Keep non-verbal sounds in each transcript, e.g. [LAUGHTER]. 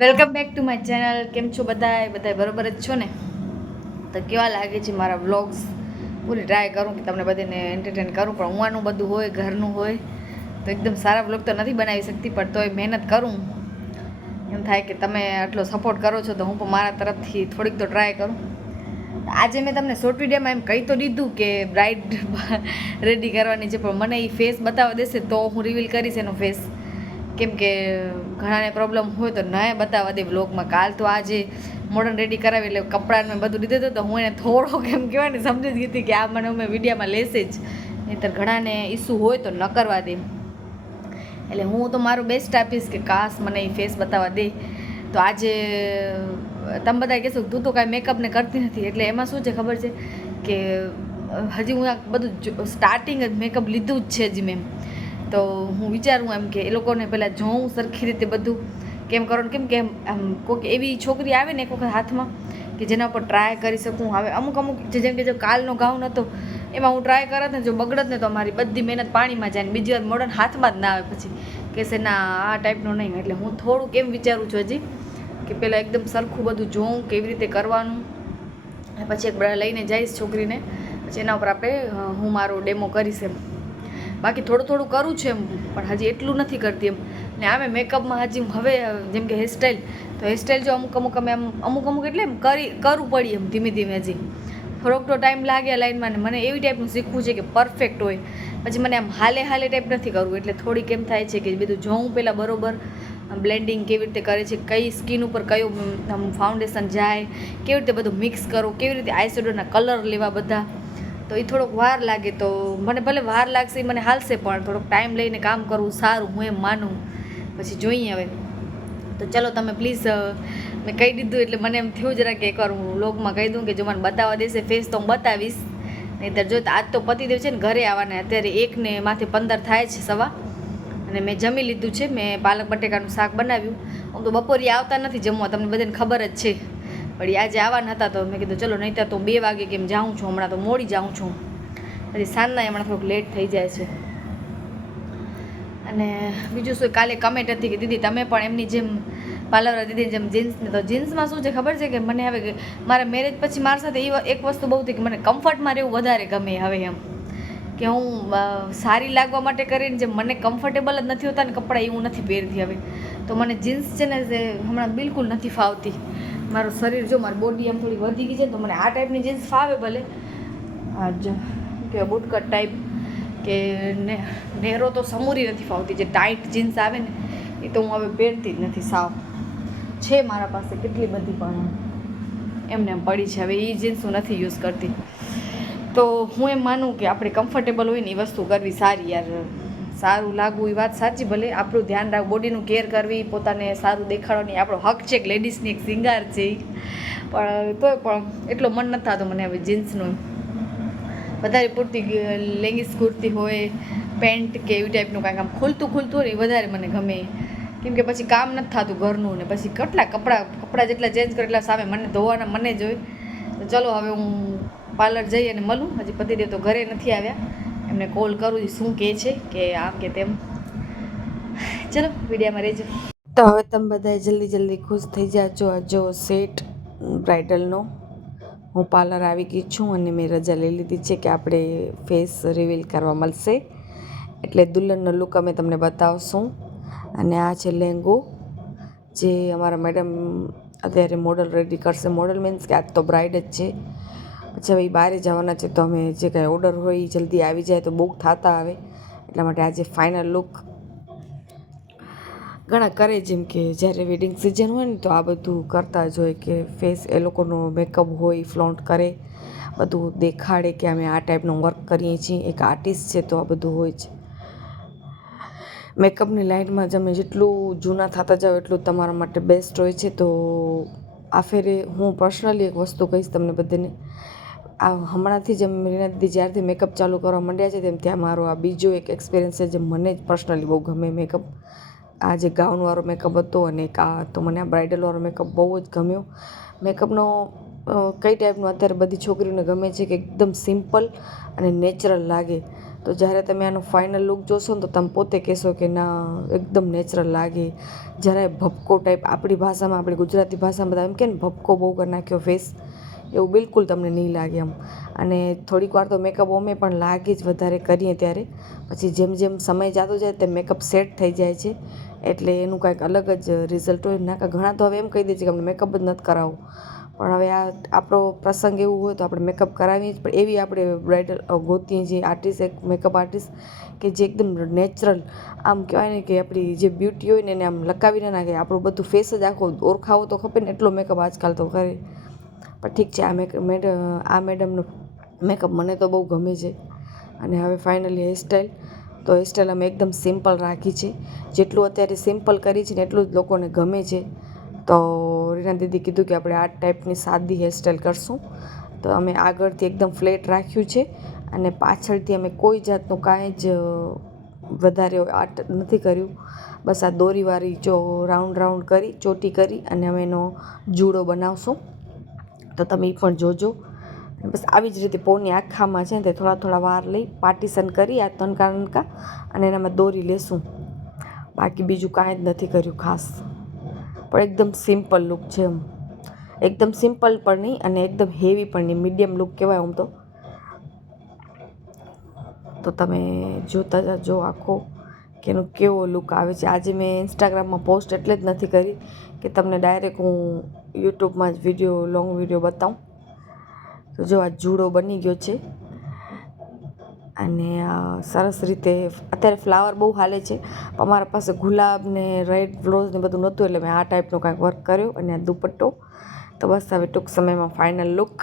Welcome back to my channel. કેમ છો બધાય? બધાય બરોબર જ છો ને? તો કેવા લાગે છે મારા વ્લોગ્સ? પૂરી ટ્રાય કરું કે તમને બધાને એન્ટરટેન કરું, પણ ઉવાનું બધું હોય, ઘરનું હોય, તો એકદમ સારા વ્લોગ તો નથી બનાવી શકતી, પણ તોય મહેનત કરું. એમ થાય કે તમે આટલો સપોર્ટ કરો છો, તો હું પણ મારા તરફથી થોડીક તો ટ્રાય કરું. આજે મેં તમને શોર્ટ વિડીયોમાં એમ કહી તો દીધું કે બ્રાઇડ રેડી [LAUGHS] કરવાની છે, પણ મને એ ફેસ બતાવવા દેશે તો હું રિવીલ કરીશ એનો ફેસ કેમ કે ઘણાને પ્રોબ્લેમ હોય તો ન બતાવવા દે બ્લોગમાં કાલ તો આજે મોડર્ન રેડી કરાવી, એટલે કપડાને મેં બધું લીધું હતું તો હું એને થોડો કેમ કહેવાય ને સમજી જ ગઈ કે આ મને મેં વિડીયામાં લેશે જ. નહીંતર ઘણાને ઇસ્યુ હોય તો ન કરવા દે. એટલે હું તો મારું બેસ્ટ આપીશ કે કાશ મને એ ફેસ બતાવવા દે. તો આજે, તમે બધા કહેશો તું તો કાંઈ મેકઅપને કરતી નથી. એટલે એમાં શું છે ખબર છે? કે, હજી હું આ બધું સ્ટાર્ટિંગ જ મેકઅપ લીધું જ છે જ મેં. તો હું વિચારું એમ કે એ લોકોને પહેલાં જોઉં સરખી રીતે બધું. કેમ કરો કેમ કે આમ કોઈક એવી છોકરી આવે ને એક વખત હાથમાં કે જેના ઉપર ટ્રાય કરી શકું. હવે અમુક અમુક જેમ કે જો કાલનો ગાઉન હતો, એમાં હું ટ્રાય કરત ને જો બગડત ને તો મારી બધી મહેનત પાણીમાં જાય ને બીજી વાર મોડન હાથમાં જ ના આવે પછી. કે છે ના, આ ટાઈપનું નહીં. એટલે હું થોડુંક એમ વિચારું છું હજી કે પહેલાં એકદમ સરખું બધું જોઉં, કેવી રીતે કરવાનું. પછી એક લઈને જઈશ છોકરીને. પછી એના ઉપર આપણે હું મારો ડેમો કરીશ એમ. બાકી થોડું થોડું કરું છું એમ, પણ હજી એટલું નથી કરતી એમ. ને આમે મેકઅપમાં હજી હવે, જેમ કે હેરસ્ટાઈલ તો હેરસ્ટાઈલ જો અમુક અમુક અમે આમ અમુક અમુક એટલે એમ કરી કરવું પડી એમ ધીમે ધીમે હજી. થોડોક તો ટાઈમ લાગ્યા લાઈનમાં ને મને એવી ટાઈપનું શીખવું છે કે પરફેક્ટ હોય. પછી મને આમ હાલે હાલે ટાઈપ નથી કરવું, એટલે થોડીક એમ થાય છે કે બધું જોઉં પહેલાં બરોબર બ્લેન્ડિંગ કેવી રીતે કરે છે, કઈ સ્કિન ઉપર કયું ફાઉન્ડેશન જાય, કેવી રીતે બધું મિક્સ કરો, કેવી રીતે આઈશેડોના કલર લેવા બધા. તો એ થોડોક વાર લાગે તો મને ભલે વાર લાગશે મને હાલશે પણ થોડોક ટાઈમ લઈને કામ કરવું સારું, હું એમ માનું. પછી જોઈએ હવે. તો ચલો તમે પ્લીઝ મેં કહી દીધું એટલે મને એમ થયું જરા કે એકવાર હું લોગમાં કહી દઉં કે જો મને બતાવવા દેશે ફેસ તો હું બતાવીશ. નહીંતર જો આજ તો પતિદેવ છે ને ઘરે આવવાના, અત્યારે એકને માથે પંદર થાય છે સવા. અને મેં જમી લીધું છે, મેં પાલક બટેકાનું શાક બનાવ્યું. આમ તો બપોરે આવતા નથી જમવા, તમને બધાને ખબર જ છે. ઈ આજે આવવાના હતા તો મેં કીધું, ચલો નહીં તો બે વાગે કેમ જાઉં છું, હમણાં તો મોડી જાઉં છું. પછી સાંજના હમણાં થોડુંક લેટ થઈ જાય છે. અને બીજું શું, કાલે કમેન્ટ હતી કે, દીદી, તમે પણ એમની જેમ પાર્લર દીદી જેમ જીન્સને તો જીન્સમાં શું છે ખબર છે કે મને હવે મારા મેરેજ પછી મારા સાથે એ એક વસ્તુ બહુ હતી કે મને કમ્ફર્ટમાં રહેવું વધારે ગમે હવે એમ. કે હું સારી લાગવા માટે કરીને જે મને કમ્ફર્ટેબલ જ નથી હોતા ને કપડાં એ હું નથી પહેરતી હવે. તો મને જીન્સ છે ને જે હમણાં બિલકુલ નથી ફાવતી. મારું શરીર જો મારી બોડી આમ થોડી વધી ગઈ છે તો મને આ ટાઈપની જીન્સ ફાવે ભલે. આ જ કે બુટકટ ટાઈપ કે નેરો તો સમૂરી નથી ફાવતી, જે ટાઈટ જીન્સ આવે ને, એ તો હું હવે પહેરતી જ નથી સાવ. છે મારા પાસે કેટલી બધી પણ એમને એમ પડી છે, હવે એ જીન્સ હું નથી યુઝ કરતી. તો હું એમ માનું કે આપણે કમ્ફર્ટેબલ હોય ને એ વસ્તુ કરવી સારી યાર. સારું લાગવું એ વાત સાચી, ભલે આપણું ધ્યાન રાખ, બોડીનું કેર કરવી, પોતાને સારું દેખાડવાની આપણો હક છે કે લેડીઝની એક સિંગાર છે પણ તોય પણ એટલો મન નથી થતો મને હવે જીન્સનું. વધારે પૂરતી લેગીસ કુર્તી હોય, પેન્ટ કે એવી ટાઈપનું કાંઈક આમ ખુલતું ખુલતું હોય એ વધારે મને ગમે. કેમ કે પછી કામ નથી થતું ઘરનું ને પછી કેટલા કપડાં કપડાં જેટલા ચેન્જ કરે એટલા સામે મને ધોવાના મને જ હોય. તો ચલો હવે હું પાર્લર જઈ અને મળું. હજી પતિદેવ તો ઘરે નથી આવ્યા. એમને કોલ કરું શું કહે છે, કે આમ કે તેમ. ચલો, વિડીયામાં રહેજો. તો હવે તમે બધા જલ્દી જલ્દી ખુશ થઈ જાજો આ જો સેટ બ્રાઇડલનો હું પાર્લર આવી ગઈ છું અને મેં રજા લઈ લીધી છે કે આપણે ફેસ રિવીલ કરવા મળશે. એટલે દુલ્હનનો લુક અમે તમને બતાવશું. અને આ છે લેંગો, જે અમારા મેડમ અત્યારે મોડલ રેડી કરશે. મોડલ મીન્સ કે આજ તો બ્રાઇડ જ છે. હવે બહાર બહારે જવાના છે તો અમે જે કાંઈ ઓર્ડર હોય એ જલ્દી આવી જાય તો બુક થતા આવે. એટલા માટે આજે ફાઇનલ લુક ઘણા કરે જેમ કે જ્યારે વેડિંગ સિઝન હોય ને તો આ બધું કરતા જ હોય કે ફેસ એ લોકોનો મેકઅપ હોય ફ્લોન્ટ કરે, બધું દેખાડે કે અમે આ ટાઈપનું વર્ક કરીએ છીએ. એક આર્ટિસ્ટ છે તો આ બધું હોય છે મેકઅપની લાઇનમાં તમે જેટલું જૂના થતા જાઓ એટલું તમારા માટે બેસ્ટ હોય છે. તો આ ફેરે હું પર્સનલી એક વસ્તુ કહીશ તમને બધાને. આ હમણાંથી જેમ રીના દીદી જ્યારથી મેકઅપ ચાલુ કરવા માંડ્યા છે તેમ ત્યાં મારો આ બીજો એક એક્સપિરિયન્સ છે જે મને જ પર્સનલી બહુ ગમે મેકઅપ આ જે ગાઉનવાળો મેકઅપ હતો અને એક આ તો મને આ બ્રાઇડલવાળો મેકઅપ બહુ જ ગમ્યો. મેકઅપનો કઈ ટાઈપનું અત્યારે બધી છોકરીઓને ગમે છે કે એકદમ સિમ્પલ અને નેચરલ લાગે. તો જ્યારે તમે આનો ફાઇનલ લુક જોશો ને તો તમે પોતે કહેશો કે ના, એકદમ નેચરલ લાગે. જ્યારે ભપકો ટાઈપ આપણી ભાષામાં, આપણી ગુજરાતી ભાષામાં બધા એમ કે ભપકો બહુ કરી નાખ્યો ફેસ એવું બિલકુલ તમને નહીં લાગે એમ. અને થોડીક વાર તો મેકઅપ અમે પણ લાગે જ વધારે કરીએ ત્યારે. પછી જેમ જેમ સમય જતો જાય તેમ મેકઅપ સેટ થઈ જાય છે. એટલે એનું કાંઈક અલગ જ રિઝલ્ટ હોય. ના ઘણા તો હવે એમ કહી દે છે કે અમને મેકઅપ જ નથી કરાવવું. પણ હવે આ આપણો પ્રસંગ એવું હોય તો આપણે મેકઅપ કરાવીએ જ. પણ એવી આપણે બ્રાઇડલ ગોતીએ જે આર્ટિસ્ટ એક મેકઅપ આર્ટિસ્ટ કે જે એકદમ નેચરલ આમ કહેવાય ને કે આપણી જે બ્યુટી હોય ને એને આમ લકાવી ના નાખે. આપણું બધું ફેસ જ આખો ઓળખાવો તો ખપે ને એટલો મેકઅપ આજકાલ તો કરે. ઠીક છે, આ આ મેડમનો મેકઅપ મને તો બહુ ગમે છે. અને હવે ફાઇનલી હેરસ્ટાઈલ તો હેરસ્ટાઈલ અમે એકદમ સિમ્પલ રાખી છે. જેટલું અત્યારે સિમ્પલ કરી છે ને એટલું જ લોકોને ગમે છે. તો રીના દીદી કીધું કે આપણે આ ટાઈપની સાદી હેરસ્ટાઈલ કરશું. તો અમે આગળથી એકદમ ફ્લેટ રાખ્યું છે. અને પાછળથી અમે કોઈ જાતનું કાંઈ જ વધારે આર્ટ નથી કર્યું. બસ આ દોરીવાળી જો રાઉન્ડ રાઉન્ડ કરી, ચોટી કરી અને અમે એનો જુડો બનાવશું. તો તમે એ પણ જોજો. બસ આવી જ રીતે પોની આખામાં છે ને તે થોડા થોડા વાર લઈ પાર્ટીશન કરી આ તનકા તનકા અને એનામાં દોરી લેશું. બાકી બીજું કાંઈ જ નથી કર્યું ખાસ. પણ એકદમ સિમ્પલ લુક છે એમ. એકદમ સિમ્પલ પણ નહીં અને એકદમ હેવી પણ નહીં. મીડિયમ લુક કહેવાય આમ તો. તો તમે જોતા જાજો આખો કે એનો કેવો લુક આવે છે. આજે મેં ઇન્સ્ટાગ્રામમાં પોસ્ટ એટલે જ નથી કરી કે તમને ડાયરેક્ટ હું યુટ્યુબમાં જ વીડિયો લોંગ વીડિયો બતાવું. તો જો આ જુડો બની ગયો છે. અને સરસ રીતે અત્યારે ફ્લાવર બહુ હાલે છે. અમારા પાસે ગુલાબ ને રેડ રોઝ ને બધું નહોતું, એટલે મેં આ ટાઈપનું કાંઈક વર્ક કર્યો અને આ દુપટ્ટો. તો બસ હવે ટૂંક સમયમાં ફાઇનલ લુક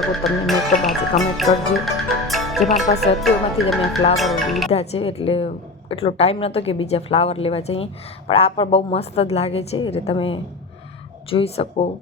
લાગો તમને મેકઅપ આજે કમેન્ટ કરજો. જે મારી પાસે હતું એમાંથી જ અમે ફ્લાવર લીધા છે, એટલે એટલો ટાઈમ નહોતો કે બીજા ફ્લાવર લેવા જઈએ. પણ આ પણ બહુ મસ્ત જ લાગે છે, એટલે તમે જોઈ શકો.